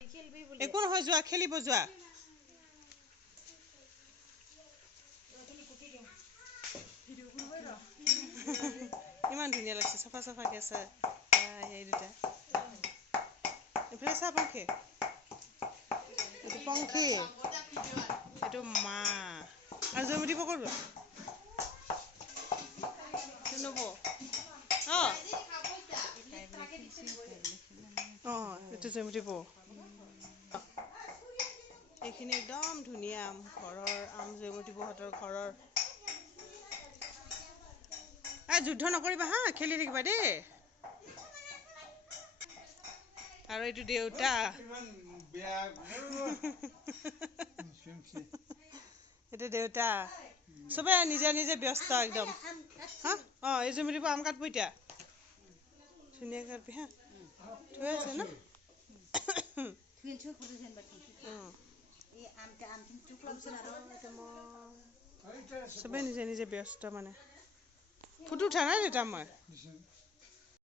একো নহয় যোৱা খেলিব যোৱা ইমান ধুনীয়া লাগিছে চাফা চাফাকৈ আছে এই দুটা এইফালে চা পংখী এইটো পংখী এইটো মা আৰু জয়মতী ক'ত গ'ল নব অঁ অঁ এইটো জয়মতী বৌ এইখিনি একদম ধুনীয়া আম ঘৰৰ আম জয়মতী বৌহঁতৰ ঘৰৰ যুদ্ধ নকৰিবা হা খেলি থাকিবা দেই আৰু এইটো দেউতা এইটো দেউতা চবে নিজে নিজে ব্যস্ত একদম হা অঁ এই জয়মতী বৌ আম কাটব এতিয়া ধুনীয়াকৈ কাটবি হা থৈ আছে ন চবে নিজে নিজে ব্যস্ত মানে ফটো উঠা নাই দেউতা মই